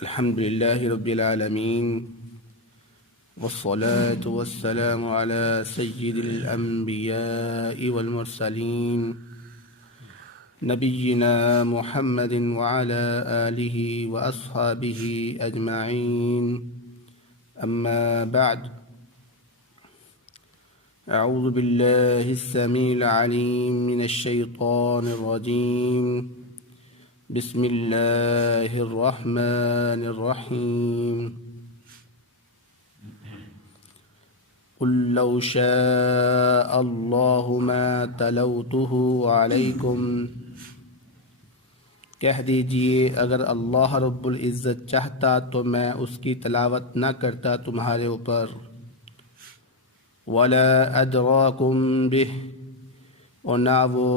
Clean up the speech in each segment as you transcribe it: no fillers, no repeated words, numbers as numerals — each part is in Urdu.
الحمد لله رب العالمين والصلاة والسلام على سيد الأنبياء والمرسلين نبينا محمد وعلى آله وأصحابه أجمعين أما بعد أعوذ بالله السميع العليم من الشيطان الرجيم بسم اللہ الرحمن الرحیم قل لو شاء اللہ ما تلوتہ علیکم، کہہ دیجئے اگر اللہ رب العزت چاہتا تو میں اس کی تلاوت نہ کرتا تمہارے اوپر، ولا ادراکم بہ، اور نہ وہ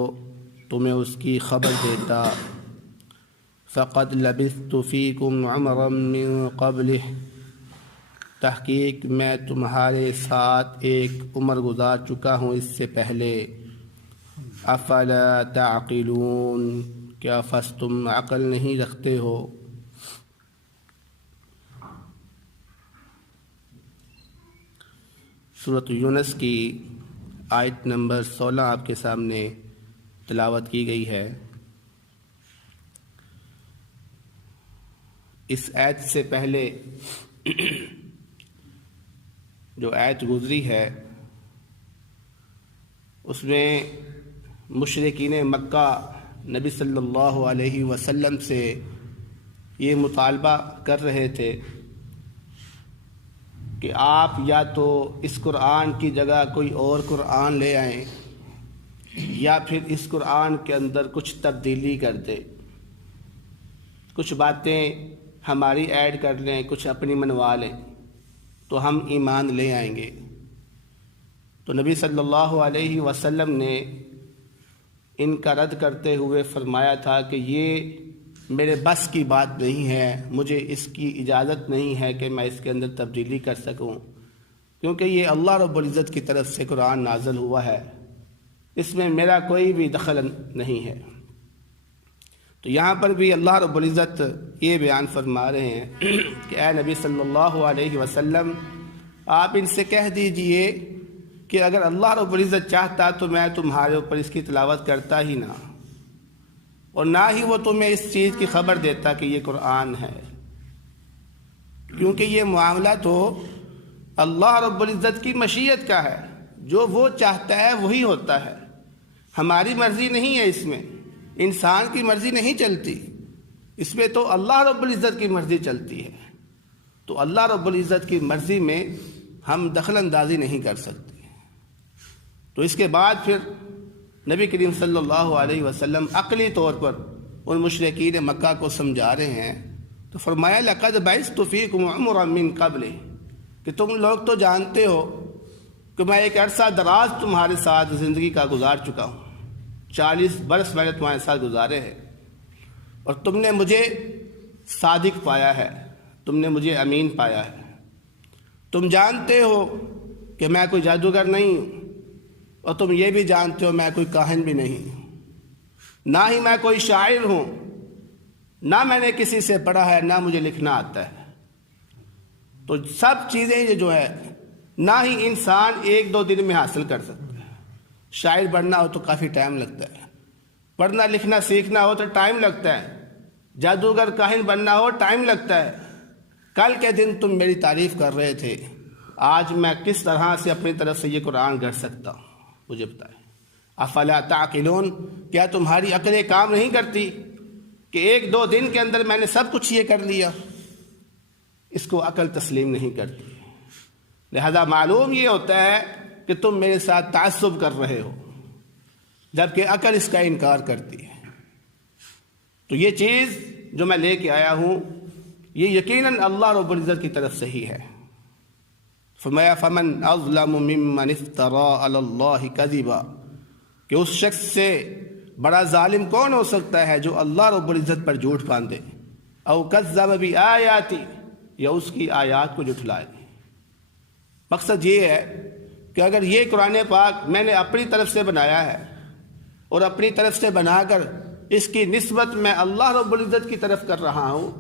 تمہیں اس کی خبر دیتا، فقد لبثت فیکم عمرا من قبلہ، تحقیق میں تمہارے ساتھ ایک عمر گزار چکا ہوں اس سے پہلے، افلا تعقلون، کیا پس تم عقل نہیں رکھتے ہو؟ سورۃ یونس کی آیت نمبر 16 آپ کے سامنے تلاوت کی گئی ہے۔ اس آیت سے پہلے جو آیت گزری ہے اس میں مشرکین مکہ نبی صلی اللہ علیہ وسلم سے یہ مطالبہ کر رہے تھے کہ آپ یا تو اس قرآن کی جگہ کوئی اور قرآن لے آئیں یا پھر اس قرآن کے اندر کچھ تبدیلی کر دیں، کچھ باتیں ہماری ایڈ کر لیں، کچھ اپنی منوا لیں تو ہم ایمان لے آئیں گے۔ تو نبی صلی اللہ علیہ وسلم نے ان کا رد کرتے ہوئے فرمایا تھا کہ یہ میرے بس کی بات نہیں ہے، مجھے اس کی اجازت نہیں ہے کہ میں اس کے اندر تبدیلی کر سکوں، کیونکہ یہ اللہ رب العزت کی طرف سے قرآن نازل ہوا ہے، اس میں میرا کوئی بھی دخل نہیں ہے۔ تو یہاں پر بھی اللہ رب العزت یہ بیان فرما رہے ہیں کہ اے نبی صلی اللہ علیہ وسلم، آپ ان سے کہہ دیجئے کہ اگر اللہ رب العزت چاہتا تو میں تمہارے اوپر اس کی تلاوت کرتا ہی نہ، اور نہ ہی وہ تمہیں اس چیز کی خبر دیتا کہ یہ قرآن ہے، کیونکہ یہ معاملہ تو اللہ رب العزت کی مشیت کا ہے، جو وہ چاہتا ہے وہی ہوتا ہے، ہماری مرضی نہیں ہے، اس میں انسان کی مرضی نہیں چلتی، اس میں تو اللہ رب العزت کی مرضی چلتی ہے۔ تو اللہ رب العزت کی مرضی میں ہم دخل اندازی نہیں کر سکتے۔ تو اس کے بعد پھر نبی کریم صلی اللہ علیہ وسلم عقلی طور پر ان مشرکین مکہ کو سمجھا رہے ہیں، تو فرمایا لقد بعثت فیکم عمرا من قبل، کہ تم لوگ تو جانتے ہو کہ میں ایک عرصہ دراز تمہارے ساتھ زندگی کا گزار چکا ہوں، 40 برس میں نے تمہارے ساتھ گزارے ہیں، اور تم نے مجھے صادق پایا ہے، تم نے مجھے امین پایا ہے، تم جانتے ہو کہ میں کوئی جادوگر نہیں ہوں، اور تم یہ بھی جانتے ہو میں کوئی کاہن بھی نہیں ہوں، نہ ہی میں کوئی شاعر ہوں، نہ میں نے کسی سے پڑھا ہے، نہ مجھے لکھنا آتا ہے۔ تو سب چیزیں یہ جو ہے نہ ہی انسان 1-2 دن میں حاصل کر سکتا ہے، شاعر بننا ہو تو کافی ٹائم لگتا ہے، پڑھنا لکھنا سیکھنا ہو تو ٹائم لگتا ہے، جادوگر کاہن بننا ہو ٹائم لگتا ہے۔ کل کے دن تم میری تعریف کر رہے تھے، آج میں کس طرح سے اپنی طرف سے یہ قرآن گھڑ سکتا ہوں، مجھے بتائیں۔ افلا تعقلون، کیا تمہاری عقلیں کام نہیں کرتی کہ 1-2 دن کے اندر میں نے سب کچھ یہ کر لیا؟ اس کو عقل تسلیم نہیں کرتی، لہذا معلوم یہ ہوتا ہے کہ تم میرے ساتھ تعصب کر رہے ہو، جبکہ عقل اس کا انکار کرتی ہے۔ تو یہ چیز جو میں لے کے آیا ہوں یہ یقیناً اللہ رب العزت کی طرف سے ہی ہے۔ فرمایا فمن اظلم ممن افترى علی اللہ کذبا، کہ اس شخص سے بڑا ظالم کون ہو سکتا ہے جو اللہ رب العزت پر جھوٹ باندھے، او کذب بآیاتی، یا اس کی آیات کو جھٹلائے۔ مقصد یہ ہے کہ اگر یہ قرآن پاک میں نے اپنی طرف سے بنایا ہے اور اپنی طرف سے بنا کر اس کی نسبت میں اللہ رب العزت کی طرف کر رہا ہوں،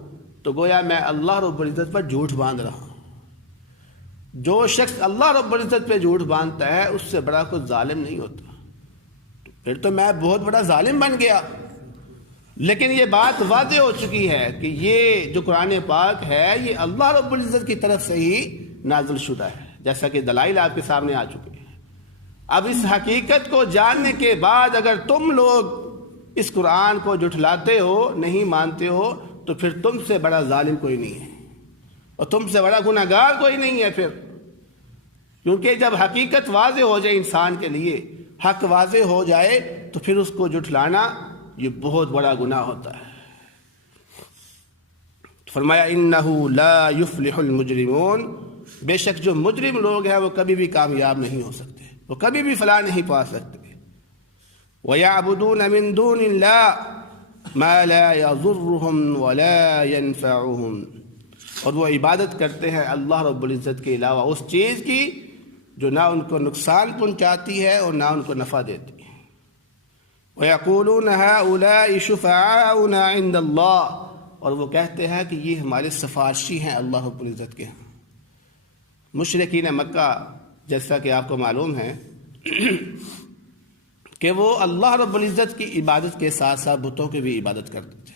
تو گویا میں اللہ رب العزت پر جھوٹ باندھ رہا ہوں۔ جو شخص اللہ رب العزت پہ جھوٹ باندھتا ہے اس سے بڑا کوئی ظالم نہیں ہوتا، پھر تو میں بہت بڑا ظالم بن گیا۔ لیکن یہ بات واضح ہو چکی ہے کہ یہ جو قرآن پاک ہے یہ اللہ رب العزت کی طرف سے ہی نازل شدہ ہے، جیسا کہ دلائل آپ کے سامنے آ چکے ہیں۔ اب اس حقیقت کو جاننے کے بعد اگر تم لوگ اس قرآن کو جھٹلاتے ہو، نہیں مانتے ہو، تو پھر تم سے بڑا ظالم کوئی نہیں ہے اور تم سے بڑا گناہگار کوئی نہیں ہے پھر، کیونکہ جب حقیقت واضح ہو جائے انسان کے لیے، حق واضح ہو جائے، تو پھر اس کو جھٹلانا یہ بہت بڑا گناہ ہوتا ہے۔ فرمایا انہ لا یفلح المجرمون، بے شک جو مجرم لوگ ہیں وہ کبھی بھی کامیاب نہیں ہو سکتے، وہ کبھی بھی فلاح نہیں پا سکتے۔ وَيَعْبُدُونَ مِن دُونِ اللَّهِ مَا لَا يَضُرُّهُمْ وَلَا يَنْفَعُهُمْ، اور وہ عبادت کرتے ہیں اللہ رب العزت کے علاوہ اس چیز کی جو نہ ان کو نقصان پہنچاتی ہے اور نہ ان کو نفع دیتی ہے۔ وَيَقُولُونَ هَؤُلَاءِ شُفَعَاؤُنَا عِندَ اللَّهِ، اور وہ کہتے ہیں کہ یہ ہمارے سفارشی ہیں اللہ رب العزت کے ہاں۔ مشرکین مکہ جیسا کہ آپ کو معلوم ہے کہ وہ اللہ رب العزت کی عبادت کے ساتھ ساتھ بتوں کی بھی عبادت کرتے تھے،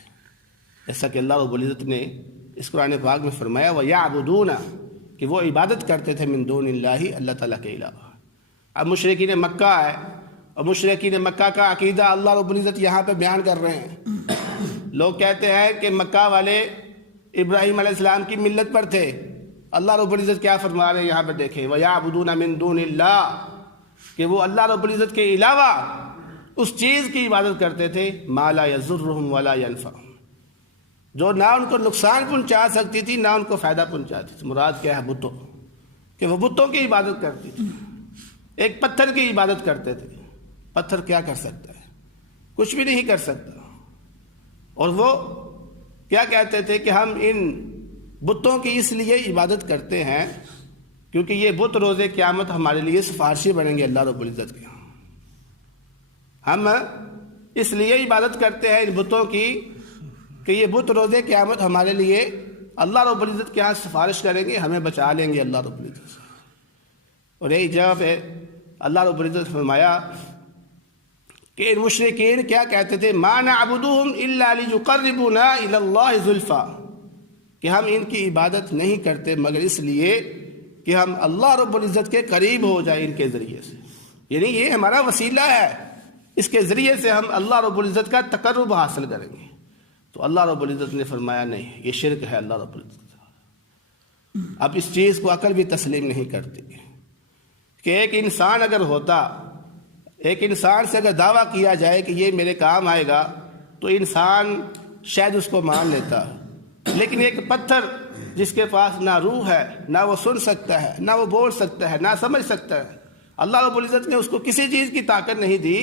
جیسا کہ اللہ رب العزت نے اس قرآن پاک میں فرمایا وَيَعْبُدُونَ، کہ وہ عبادت کرتے تھے من دون اللہ، اللہ تعالیٰ کے علاوہ۔ اب مشرکین مکہ ہے اور مشرکین مکہ کا عقیدہ اللہ رب العزت یہاں پہ بیان کر رہے ہیں۔ لوگ کہتے ہیں کہ مکہ والے ابراہیم علیہ السلام کی ملت پر تھے، اللہ رب العزت کیا فرما رہے ہیں یہاں پہ دیکھیں وَيَعْبُدُونَ مِن دُونِ اللَّهِ، کہ وہ اللہ رب العزت کے علاوہ اس چیز کی عبادت کرتے تھے مَا لَا يَضُرُّهُمْ وَلَا يَنْفَعُهُمْ، جو نہ ان کو نقصان پہنچا سکتی تھی نہ ان کو فائدہ پہنچاتی تھی۔ مراد کیا ہے؟ بتوں، کہ وہ بتوں کی عبادت کرتی تھی، ایک پتھر کی عبادت کرتے تھے۔ پتھر کیا کر سکتا ہے؟ کچھ بھی نہیں کر سکتا۔ اور وہ کیا کہتے تھے کہ ہم ان بتوں کی اس لیے عبادت کرتے ہیں کیونکہ یہ بت روز قیامت ہمارے لیے سفارشی بنیں گے اللہ رب العزت کے۔ ہم اس لیے عبادت کرتے ہیں ان بتوں کی کہ یہ بت روز قیامت ہمارے لیے اللہ رب العزت کے ہاں سفارش کریں گے، ہمیں بچا لیں گے اللہ رب العزت سے۔ اور یہی جواب ہے اللہ رب العزت فرمایا کہ ان مشرکین کیا کہتے تھے مَا نَعْبُدُهُمْ إِلَّا لِيُقَرِّبُونَا إِلَى اللَّهِ زُلْفَىٰ، کہ ہم ان کی عبادت نہیں کرتے مگر اس لیے کہ ہم اللہ رب العزت کے قریب ہو جائیں ان کے ذریعے سے، یعنی یہ ہمارا وسیلہ ہے، اس کے ذریعے سے ہم اللہ رب العزت کا تقرب حاصل کریں گے۔ تو اللہ رب العزت نے فرمایا نہیں، یہ شرک ہے اللہ رب العزت۔ اب اس چیز کو عقل بھی تسلیم نہیں کرتی کہ ایک انسان اگر ہوتا، ایک انسان سے اگر دعویٰ کیا جائے کہ یہ میرے کام آئے گا تو انسان شاید اس کو مان لیتا، لیکن ایک پتھر جس کے پاس نہ روح ہے، نہ وہ سن سکتا ہے، نہ وہ بول سکتا ہے، نہ سمجھ سکتا ہے، اللہ رب العزت نے اس کو کسی چیز کی طاقت نہیں دی،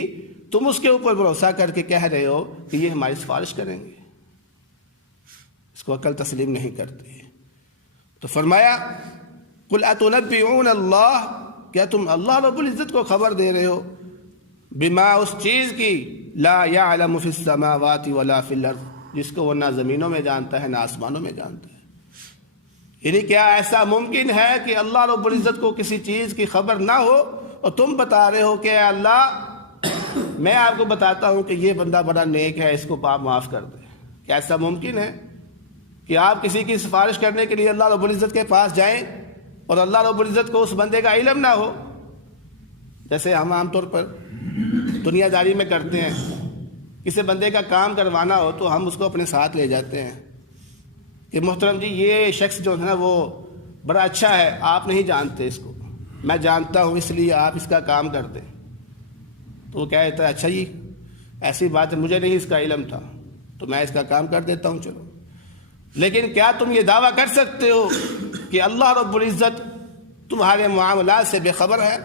تم اس کے اوپر بھروسہ کر کے کہہ رہے ہو کہ یہ ہماری سفارش کریں گے، اس کو عقل تسلیم نہیں کرتی۔ تو فرمایا قُلْ أَتُنَبِّئُونَ اللَّهَ، کیا تم اللہ رب العزت کو خبر دے رہے ہو بما اس چیز کی لا يعلم فی السماوات ولا فی الارض، جس کو وہ نہ زمینوں میں جانتا ہے نہ آسمانوں میں جانتا ہے۔ یعنی کیا ایسا ممکن ہے کہ اللہ رب العزت کو کسی چیز کی خبر نہ ہو اور تم بتا رہے ہو کہ اے اللہ میں آپ کو بتاتا ہوں کہ یہ بندہ بڑا نیک ہے، اس کو آپ معاف کر دیں؟ کیا ایسا ممکن ہے کہ آپ کسی کی سفارش کرنے کے لیے اللہ رب العزت کے پاس جائیں اور اللہ رب العزت کو اس بندے کا علم نہ ہو؟ جیسے ہم عام طور پر دنیا داری میں کرتے ہیں، کسی بندے کا کام کروانا ہو تو ہم اس کو اپنے ساتھ لے جاتے ہیں کہ محترم جی یہ شخص جو ہے نا وہ بڑا اچھا ہے، آپ نہیں جانتے اس کو، میں جانتا ہوں اس لیے آپ اس کا کام کر دیں۔ تو وہ کہتا ہے اچھا جی ایسی بات ہے، مجھے نہیں اس کا علم تھا تو میں اس کا کام کر دیتا ہوں، چلو۔ لیکن کیا تم یہ دعویٰ کر سکتے ہو کہ اللہ رب العزت تمہارے معاملات سے بے خبر ہے؟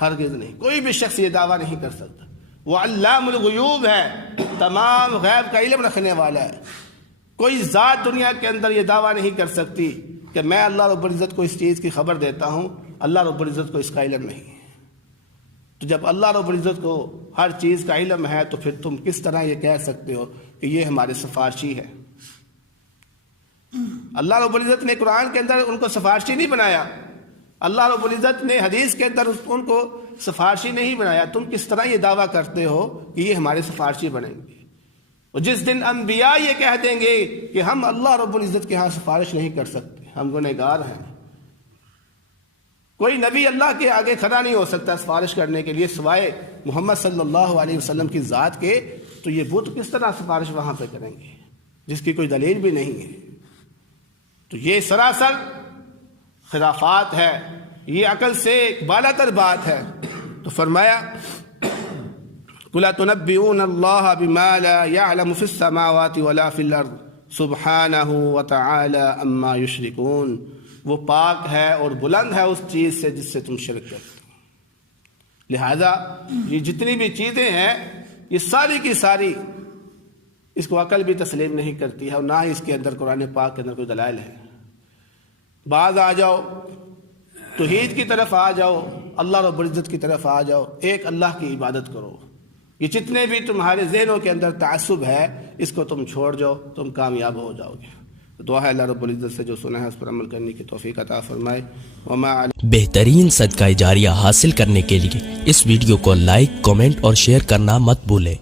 ہرگز نہیں، کوئی بھی شخص یہ دعویٰ نہیں کر سکتا۔ وہ علام الغیوب ہے، تمام غیب کا علم رکھنے والا ہے۔ کوئی ذات دنیا کے اندر یہ دعویٰ نہیں کر سکتی کہ میں اللہ رب العزت کو اس چیز کی خبر دیتا ہوں، اللہ رب العزت کو اس کا علم نہیں ہے۔ تو جب اللہ رب العزت کو ہر چیز کا علم ہے تو پھر تم کس طرح یہ کہہ سکتے ہو کہ یہ ہمارے سفارشی ہے؟ اللہ رب العزت نے قرآن کے اندر ان کو سفارشی نہیں بنایا، اللہ رب العزت نے حدیث کے اندر ان کو سفارشی نہیں بنایا۔ تم کس طرح یہ دعویٰ کرتے ہو کہ یہ ہمارے سفارشی بنیں گے؟ اور جس دن انبیاء یہ کہہ دیں گے کہ ہم اللہ رب العزت کے ہاں سفارش نہیں کر سکتے، ہم گنہگار ہیں، کوئی نبی اللہ کے آگے کھڑا نہیں ہو سکتا سفارش کرنے کے لیے سوائے محمد صلی اللہ علیہ وسلم کی ذات کے، تو یہ بت کس طرح سفارش وہاں پہ کریں گے جس کی کوئی دلیل بھی نہیں ہے؟ تو یہ سراسر خرافات ہے، یہ عقل سے بالا تر بات ہے۔ تو فرمایا قُلْ أَتُنَبِّئُونَ اللَّهَ بِمَا لَا يَعْلَمُ فِي السَّمَاوَاتِ وَلَا فِي الْأَرْضِ سُبْحَانَهُ وَتَعَالَى عَمَّا يُشْرِكُونَ، وہ پاک ہے اور بلند ہے اس چیز سے جس سے تم شرک کرتے ہو۔ لہذا یہ جتنی بھی چیزیں ہیں یہ ساری کی ساری اس کو عقل بھی تسلیم نہیں کرتی ہے، اور نہ ہی اس کے اندر قرآن پاک کے اندر کوئی دلائل ہے۔ بعض آ جاؤ، توحید کی طرف آ جاؤ، اللہ رب العزت کی طرف آ جاؤ، ایک اللہ کی عبادت کرو۔ یہ جتنے بھی تمہارے ذہنوں کے اندر تعصب ہے اس کو تم چھوڑ جاؤ، تم کامیاب ہو جاؤ گے۔ دعا ہے اللہ رب العزت سے جو سنا ہے اس پر عمل کرنے کی توفیق عطا فرمائے۔ بہترین صدقہ جاریہ حاصل کرنے کے لیے اس ویڈیو کو لائک، کمنٹ اور شیئر کرنا مت بھولیں۔